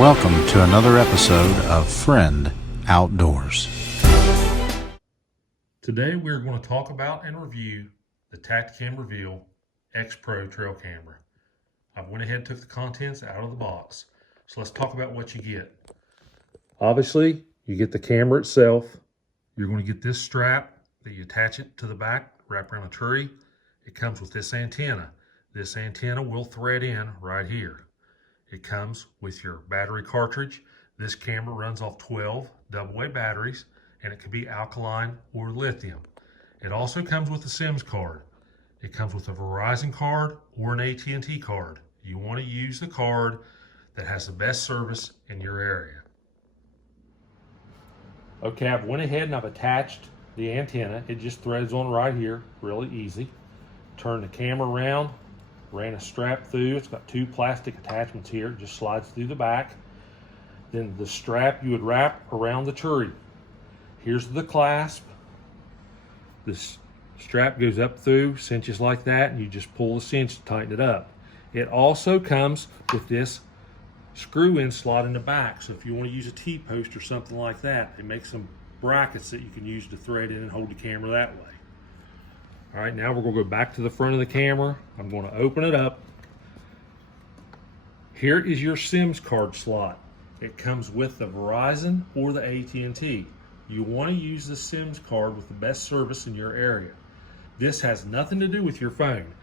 welcome to another episode of Friend Outdoors. Today we're going to talk about and review the Tactacam Reveal X Pro trail camera. I went ahead and took the contents out of the box. So let's talk about what you get. Obviously, you get the camera itself. You're going to get this strap that you attach it to the back, wrap around a tree. It comes with this antenna. This antenna will thread in right here. It comes with your battery cartridge. This camera runs off 12 AA batteries, and it can be alkaline or lithium. It also comes with a SIMS card. It comes with a Verizon card or an AT&T card. You want to use the card that has the best service in your area. Okay, I've went ahead and I've attached the antenna. It just threads on right here, really easy. Turn the camera around, ran a strap through. It's got two plastic attachments here. It just slides through the back. Then the strap you would wrap around the tree. Here's the clasp. This strap goes up through, cinches like that, and you just pull the cinch to tighten it up. It also comes with this screw-in slot in the back, so if you want to use a T-post or something like that, it makes some brackets that you can use to thread in and hold the camera that way. All right, now we're going to go back to the front of the camera. I'm going to open it up. Here is your SIMS card slot. It comes with the Verizon or the AT&T. You want to use the SIMS card with the best service in your area. This has nothing to do with your phone.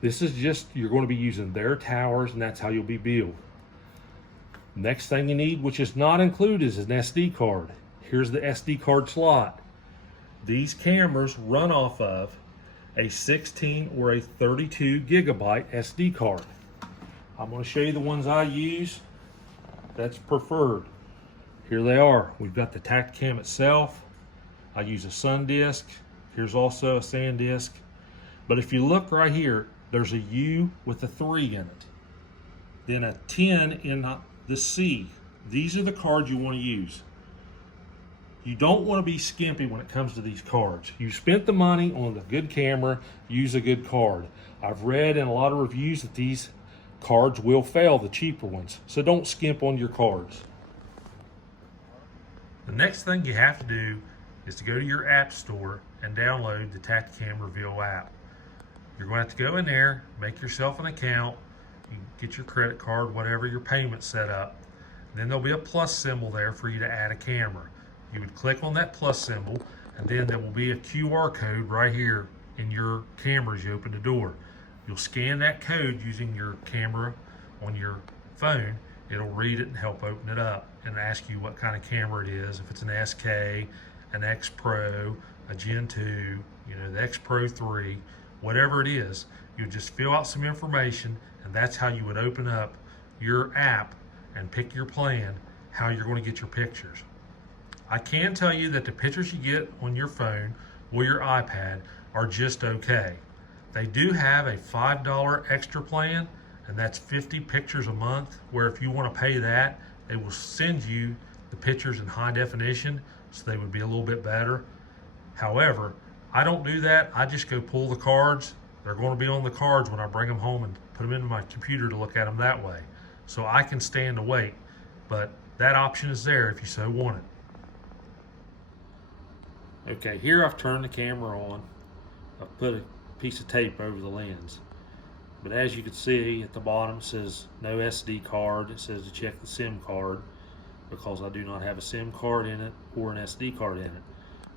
This is just, you're going to be using their towers, and that's how you'll be billed. Next thing you need, which is not included, is an SD card. Here's the SD card slot. These cameras run off of a 16 or a 32 gigabyte SD card. I'm going to show you the ones I use that's preferred. Here they are. We've got the Tactacam itself. I use a SanDisk. Here's also a SanDisk. But if you look right here, there's a U with a 3 in it. Then a 10 in the C. These are the cards you want to use. You don't want to be skimpy when it comes to these cards. You spent the money on the good camera, use a good card. I've read in a lot of reviews that these cards will fail, the cheaper ones. So don't skimp on your cards. The next thing you have to do is to go to your app store and download the Tactacam Reveal app. You're going to have to go in there, make yourself an account, you get your credit card, whatever your payment set up. Then there'll be a plus symbol there for you to add a camera. You would click on that plus symbol, and then there will be a QR code right here in your camera as you open the door. You'll scan that code using your camera on your phone. It'll read it and help open it up and ask you what kind of camera it is. If it's an SK, an X Pro, a Gen 2, the X Pro 3, whatever it is, you just fill out some information, and that's how you would open up your app and pick your plan, how you're going to get your pictures. I can tell you that the pictures you get on your phone or your iPad are just okay. They do have a $5 extra plan, and that's 50 pictures a month, where if you want to pay that, they will send you the pictures in high definition, so they would be a little bit better. However, I don't do that. I just go pull the cards. They're going to be on the cards when I bring them home and put them into my computer to look at them that way. So I can stand to wait, but that option is there if you so want it. Okay, here I've turned the camera on. I've put a piece of tape over the lens. But as you can see at the bottom, it says no SD card. It says to check the SIM card, because I do not have a SIM card in it or an SD card in it.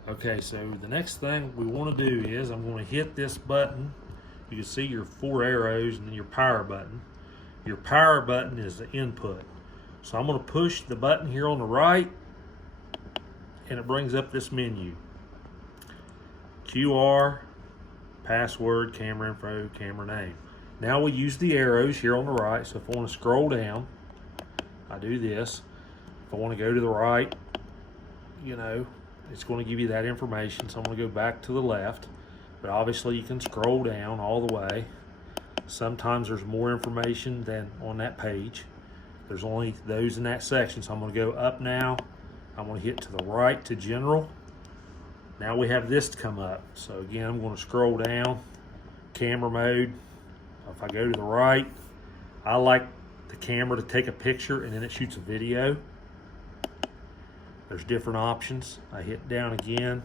Okay, so the next thing we want to do is I'm going to hit this button. You can see your 4 arrows and then your power button. Your power button is the input. So I'm going to push the button here on the right, and it brings up this menu. QR, password, camera info, camera name. Now we use the arrows here on the right. So if I want to scroll down, I do this. If I want to go to the right, it's going to give you that information. So I'm going to go back to the left. But obviously you can scroll down all the way. Sometimes there's more information than on that page. There's only those in that section. So I'm going to go up now. I'm going to hit to the right to general. Now we have this to come up. So again, I'm going to scroll down, camera mode. If I go to the right, I like the camera to take a picture and then it shoots a video. There's different options. I hit down again,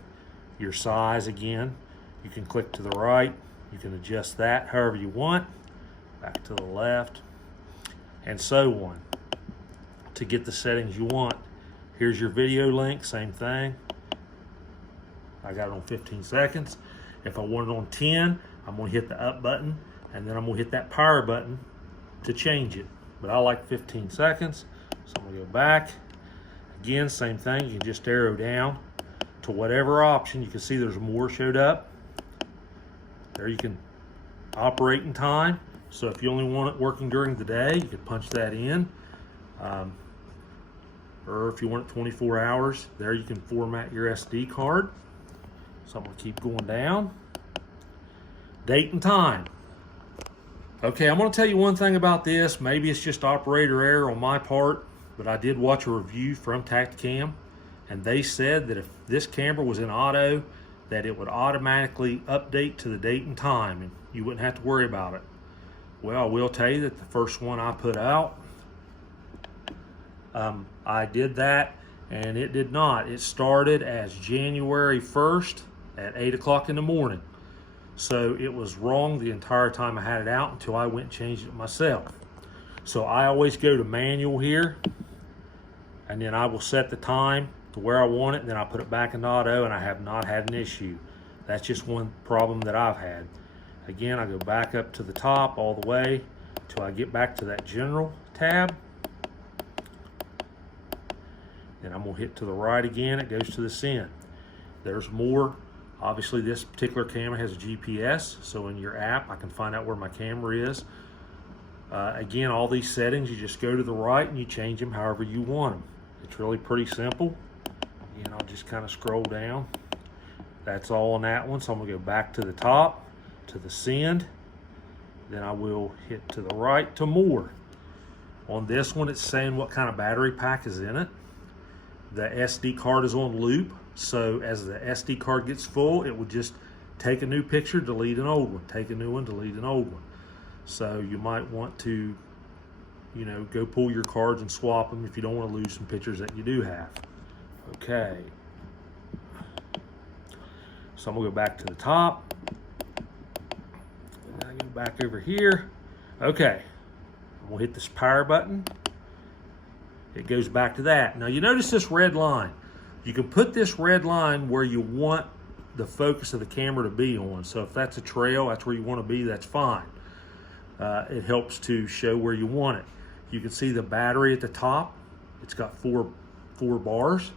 your size again. You can click to the right. You can adjust that however you want. Back to the left, and so on. To get the settings you want. Here's your video link, same thing. I got it on 15 seconds. If I want it on 10, I'm gonna hit the up button, and then I'm gonna hit that power button to change it. But I like 15 seconds, so I'm gonna go back. Again, same thing, you can just arrow down to whatever option. You can see there's more showed up. There you can operate in time. So if you only want it working during the day, you could punch that in. Or if you want it 24 hours, there you can format your SD card. So I'm gonna keep going down. Date and time. Okay, I'm gonna tell you one thing about this. Maybe it's just operator error on my part, but I did watch a review from Tactacam, and they said that if this camera was in auto, that it would automatically update to the date and time, and you wouldn't have to worry about it. Well, I will tell you that the first one I put out, I did that, and it did not. It started as January 1st at 8 o'clock in the morning. So it was wrong the entire time I had it out until I went and changed it myself. So I always go to manual here, and then I will set the time to where I want it, and then I put it back in auto, and I have not had an issue. That's just one problem that I've had. Again, I go back up to the top all the way till I get back to that general tab. Then I'm gonna hit to the right again, it goes to the send. There's more. Obviously this particular camera has a GPS, so in your app I can find out where my camera is. Again, all these settings, you just go to the right and you change them however you want them. It's really pretty simple. Again, I'll just kind of scroll down. That's all on that one, so I'm gonna go back to the top, to the send. Then I will hit to the right to more. On this one, it's saying what kind of battery pack is in it. The SD card is on loop, so as the SD card gets full, it will just take a new picture, delete an old one, take a new one, delete an old one. So you might want to, you know, go pull your cards and swap them if you don't want to lose some pictures that you do have. Okay. So I'm gonna go back to the top. And I go back over here. Okay. I'm gonna hit this power button. It goes back to that. Now you notice this red line. You can put this red line where you want the focus of the camera to be on. So if that's a trail, that's where you want to be, that's fine. It helps to show where you want it. You can see the battery at the top. It's got four bars.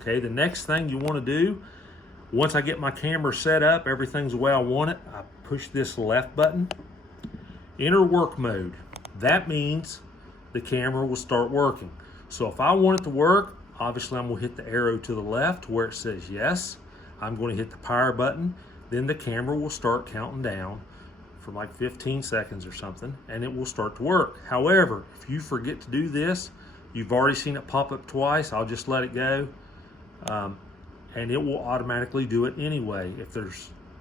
Okay, the next thing you want to do, once I get my camera set up, everything's the way I want it, I push this left button. Enter work mode. That means the camera will start working. So if I want it to work, obviously I'm gonna hit the arrow to the left where it says yes. I'm gonna hit the power button. Then the camera will start counting down for like 15 seconds or something, and it will start to work. However, if you forget to do this, you've already seen it pop up twice, I'll just let it go. And it will automatically do it anyway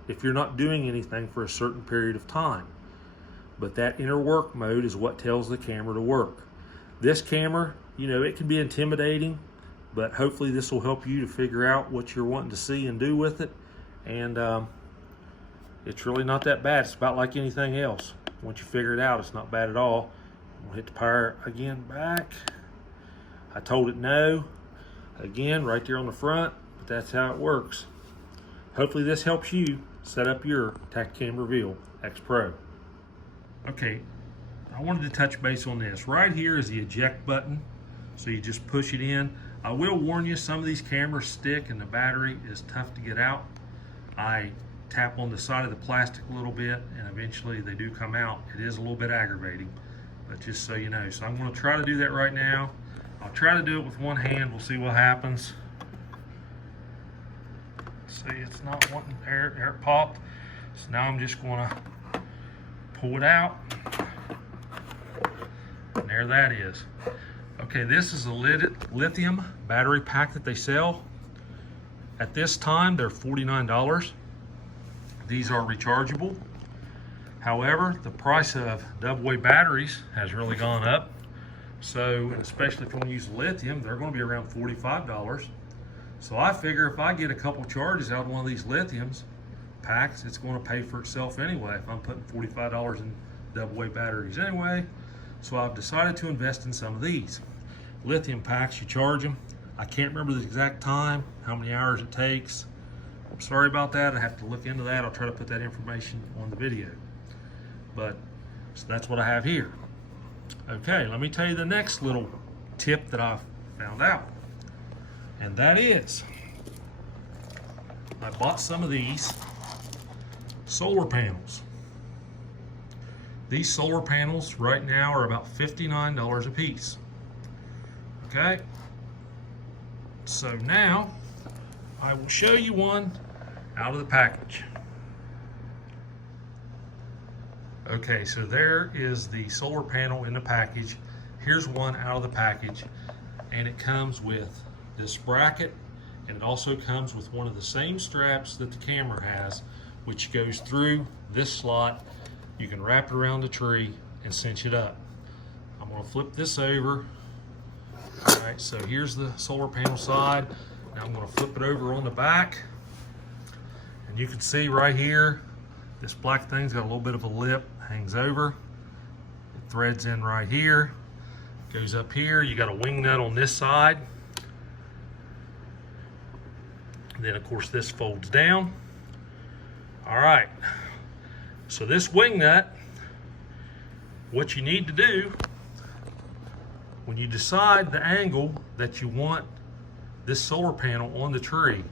if you're not doing anything for a certain period of time. But that inner work mode is what tells the camera to work. This camera, you know, it can be intimidating, but hopefully this will help you to figure out what you're wanting to see and do with it. And it's really not that bad. It's about like anything else. Once you figure it out, it's not bad at all. I'm gonna hit the power again back. I told it no. Again, right there on the front, but that's how it works. Hopefully this helps you set up your Tactacam Reveal X Pro. Okay, I wanted to touch base on this. Right here is the eject button, so you just push it in. I will warn you, some of these cameras stick and the battery is tough to get out. I tap on the side of the plastic a little bit and eventually they do come out. It is a little bit aggravating, but just so you know. So I'm gonna try to do that right now. I'll try to do it with one hand, we'll see what happens. See, it's not wanting air popped. So now I'm just gonna pull it out, and there that is. Okay, this is a lithium battery pack that they sell. At this time, they're $49. These are rechargeable. However, the price of double A batteries has really gone up. So, especially if you want to use lithium, they're going to be around $45. So I figure if I get a couple charges out of one of these lithiums packs, it's going to pay for itself anyway if I'm putting $45 in double A batteries anyway. So I've decided to invest in some of these. Lithium packs, you charge them. I can't remember the exact time, how many hours it takes. I'm sorry about that. I have to look into that. I'll try to put that information on the video. But so that's what I have here. Okay, let me tell you the next little tip that I've found out. And that is, I bought some of these solar panels. These solar panels right now are about $59 a piece. Okay, so now I will show you one out of the package. Okay, so there is the solar panel in the package. Here's one out of the package, and it comes with this bracket, and it also comes with one of the same straps that the camera has, which goes through this slot. You can wrap it around the tree and cinch it up. I'm going to flip this over. All right, so here's the solar panel side. Now I'm going to flip it over on the back, and you can see right here, this black thing's got a little bit of a lip, hangs over. It threads in right here, goes up here. You got a wing nut on this side. And then of course this folds down. All right, so this wing nut, what you need to do when you decide the angle that you want this solar panel on the tree,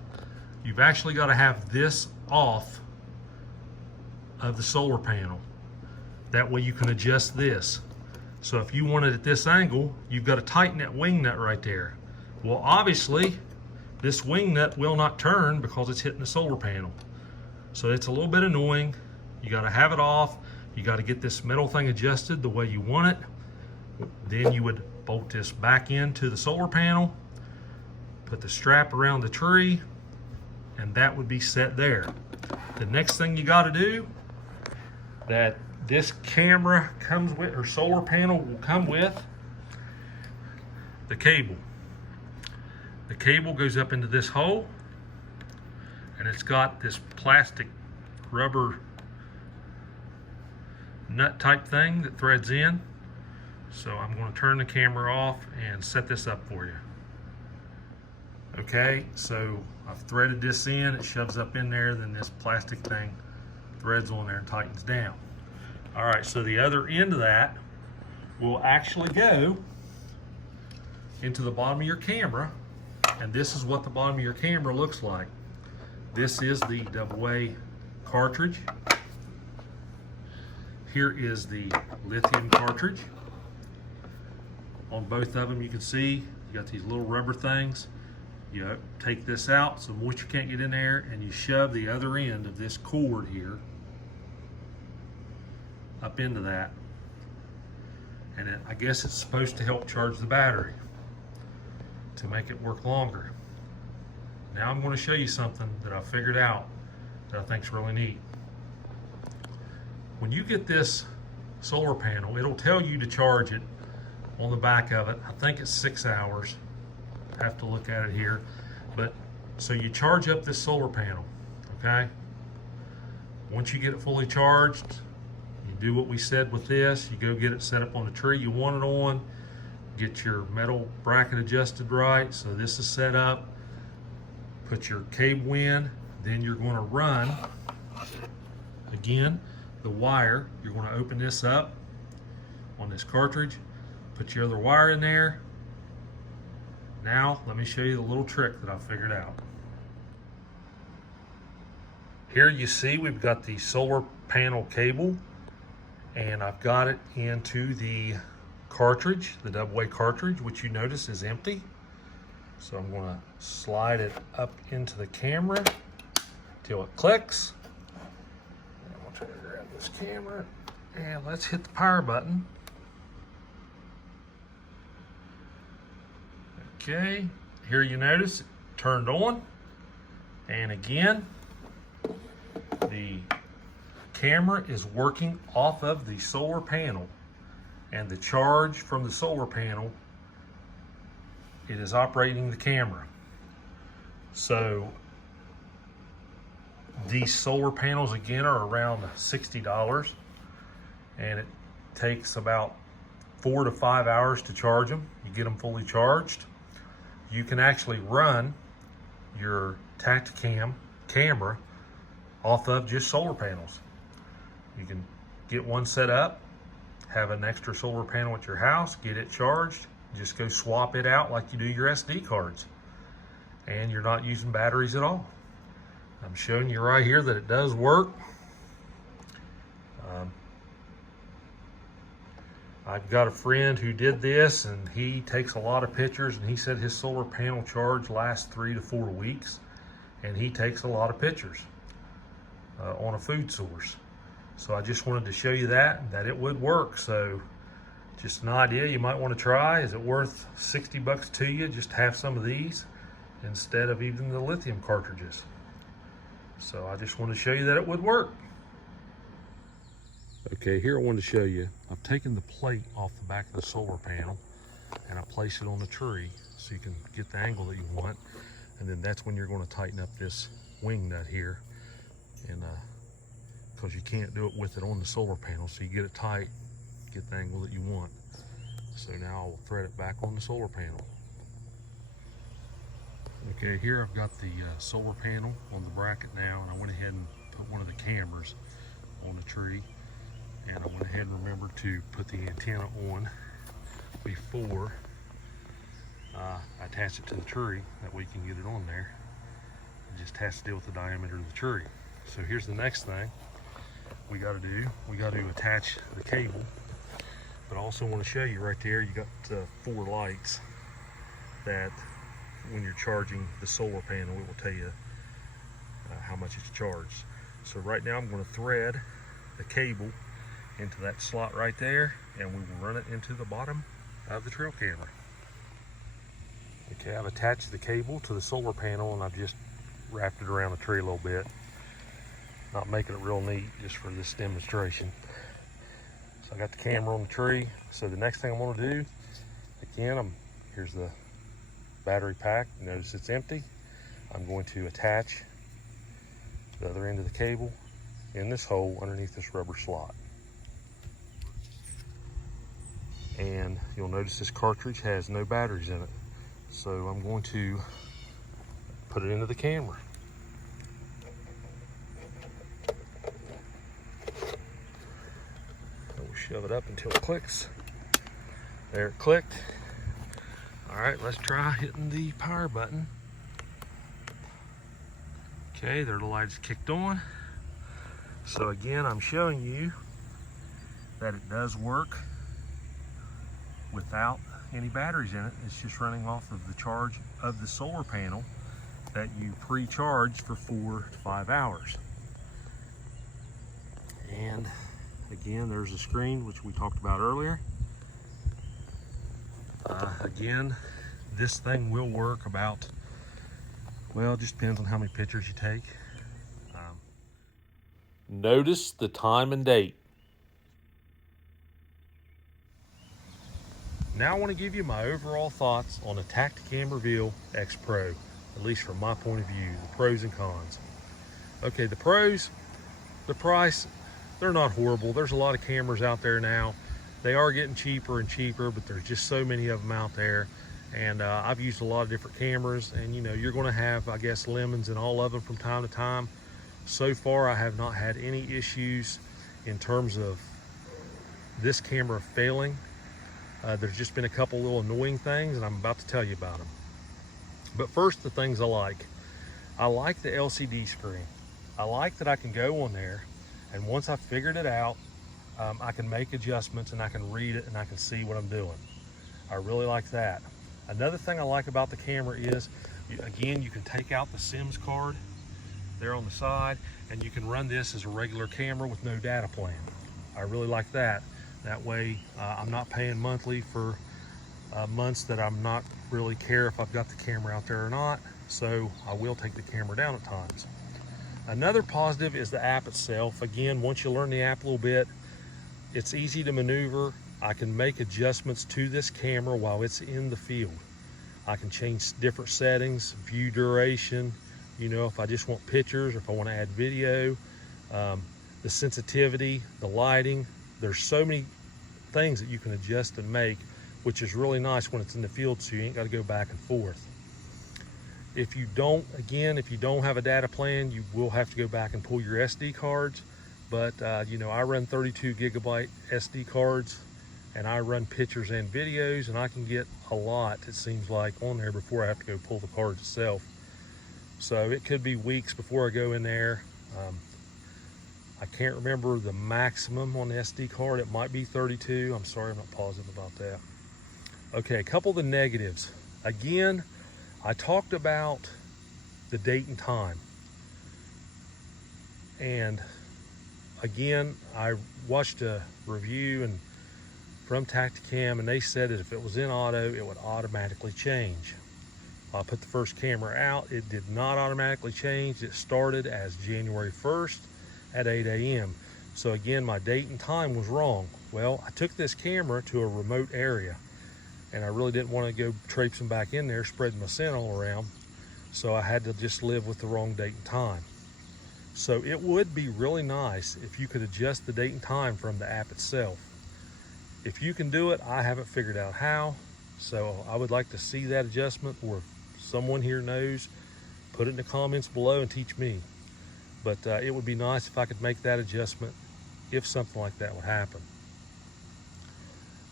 you've actually got to have this off of the solar panel. That way you can adjust this. So if you want it at this angle, you've got to tighten that wing nut right there. Well, obviously, this wing nut will not turn because it's hitting the solar panel. So it's a little bit annoying. You got to have it off. You got to get this metal thing adjusted the way you want it. Then you would bolt this back into the solar panel, put the strap around the tree, and that would be set there. The next thing you got to do, that this camera comes with, or solar panel will come with, the cable. The cable goes up into this hole, and it's got this plastic rubber nut type thing that threads in. So I'm going to turn the camera off and set this up for you. Okay, so I've threaded this in, it shoves up in there, then this plastic thing threads on there and tightens down. All right, so the other end of that will actually go into the bottom of your camera, and this is what the bottom of your camera looks like. This is the AA cartridge. Here is the lithium cartridge. On both of them, you can see you got these little rubber things. You take this out so moisture can't get in there, and you shove the other end of this cord here up into that. And I guess it's supposed to help charge the battery to make it work longer. Now I'm going to show you something that I figured out that I think is really neat. When you get this solar panel, it'll tell you to charge it on the back of it. I think it's 6 hours. I have to look at it here. But so you charge up this solar panel, okay? Once you get it fully charged, you do what we said with this. You go get it set up on the tree you want it on, get your metal bracket adjusted right. So this is set up. Put your cable in, then you're going to run, again, the wire. You're going to open this up on this cartridge, put your other wire in there. Now, let me show you the little trick that I figured out. Here you see we've got the solar panel cable, and I've got it into the cartridge, the AA cartridge, which you notice is empty. So I'm going to slide it up into the camera till it clicks. And I'm going to try to grab this camera, and let's hit the power button. Okay, here you notice it turned on, and again the camera is working off of the solar panel, and the charge from the solar panel, it is operating the camera. So these solar panels again are around $60, and it takes about 4 to 5 hours to charge them. You get them fully charged. You can actually run your Tactacam camera off of just solar panels. You can get one set up, have an extra solar panel at your house, get it charged, just go swap it out like you do your SD cards, and you're not using batteries at all. I'm showing you right here that it does work. I've got a friend who did this, and he takes a lot of pictures, and he said his solar panel charge lasts 3 to 4 weeks, and he takes a lot of pictures on a food source. So I just wanted to show you that it would work. So just an idea you might want to try. Is it worth 60 bucks to you just to have some of these instead of even the lithium cartridges? So I just wanted to show you that it would work. Okay, here I wanted to show you, I've taken the plate off the back of the solar panel and I place it on the tree so you can get the angle that you want, and then that's when you're going to tighten up this wing nut here, and because you can't do it with it on the solar panel, so you get it tight, get the angle that you want. So now I will thread it back on the solar panel. Okay, here I've got the solar panel on the bracket now, and I went ahead and put one of the cameras on the tree. And I went ahead and remembered to put the antenna on before I attach it to the tree. That way you can get it on there. It just has to deal with the diameter of the tree. So here's the next thing we got to do. We got to attach the cable. But I also want to show you right there, you got 4 lights that when you're charging the solar panel, it will tell you how much it's charged. So right now I'm going to thread the cable into that slot right there, and we will run it into the bottom of the trail camera. Okay, I've attached the cable to the solar panel, and I've just wrapped it around the tree a little bit. Not making it real neat, just for this demonstration. So I got the camera on the tree. So the next thing I'm going to do, again, here's the battery pack. Notice it's empty. I'm going to attach the other end of the cable in this hole underneath this rubber slot. And you'll notice this cartridge has no batteries in it. So I'm going to put it into the camera. We'll shove it up until it clicks. There it clicked. All right, let's try hitting the power button. Okay, there the lights kicked on. So again, I'm showing you that it does work without any batteries in it. It's just running off of the charge of the solar panel that you pre-charged for 4 to 5 hours. And again, there's a screen which we talked about earlier. Again, this thing will work about, well, it just depends on how many pictures you take. Notice the time and date. Now I want to give you my overall thoughts on the Tactacam Reveal X Pro, at least from my point of view, the pros and cons. Okay, the pros, the price, they're not horrible. There's a lot of cameras out there now. They are getting cheaper and cheaper, but there's just so many of them out there. And I've used a lot of different cameras, and you know, you're going to have, I guess, lemons in all of them from time to time. So far, I have not had any issues in terms of this camera failing. There's just been a couple little annoying things, and I'm about to tell you about them. But first, the things I like. I like the LCD screen. I like that I can go on there, and once I figured it out, I can make adjustments, and I can read it, and I can see what I'm doing. I really like that. Another thing I like about the camera is, again, you can take out the SIMS card there on the side, and you can run this as a regular camera with no data plan. I really like that. That way, I'm not paying monthly for months that I'm not really care if I've got the camera out there or not. So I will take the camera down at times. Another positive is the app itself. Again, once you learn the app a little bit, it's easy to maneuver. I can make adjustments to this camera while it's in the field. I can change different settings, view duration, you know, if I just want pictures, or if I want to add video, the sensitivity, the lighting. There's so many things that you can adjust and make, which is really nice when it's in the field, so you ain't got to go back and forth. If you don't have a data plan, you will have to go back and pull your SD cards. But you know, I run 32 gigabyte SD cards, and I run pictures and videos, and I can get a lot, it seems like, on there before I have to go pull the cards itself. So it could be weeks before I go in there. I can't remember the maximum on the SD card. It might be 32. I'm sorry, I'm not positive about that. Okay, a couple of the negatives. Again, I talked about the date and time. And again, I watched a review from Tactacam, and they said that if it was in auto, it would automatically change. I put the first camera out, it did not automatically change. It started as January 1st at 8 a.m. So again, my date and time was wrong. Well, I took this camera to a remote area, and I really didn't want to go traipsing back in there, spreading my scent all around. So I had to just live with the wrong date and time. So it would be really nice if you could adjust the date and time from the app itself. If you can do it, I haven't figured out how. So I would like to see that adjustment, or if someone here knows, put it in the comments below and teach me. But it would be nice if I could make that adjustment if something like that would happen.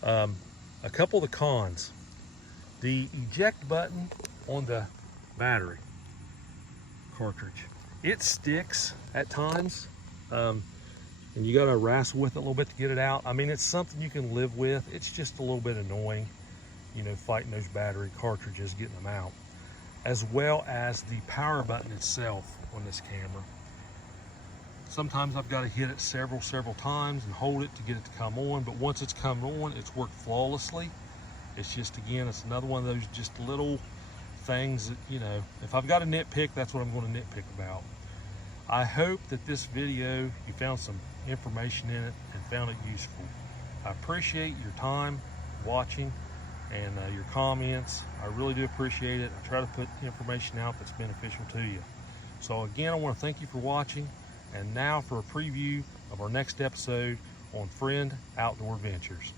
A couple of the cons. The eject button on the battery cartridge, it sticks at times, and you got to wrestle with it a little bit to get it out. I mean, it's something you can live with. It's just a little bit annoying, you know, fighting those battery cartridges, getting them out, as well as the power button itself on this camera. Sometimes I've got to hit it several times and hold it to get it to come on, but once it's come on, it's worked flawlessly. It's just, again, it's another one of those just little things that, you know, if I've got to nitpick, that's what I'm going to nitpick about. I hope that this video, you found some information in it and found it useful. I appreciate your time watching and your comments. I really do appreciate it. I try to put information out that's beneficial to you. So again, I want to thank you for watching. And now for a preview of our next episode on Friend Outdoor Ventures.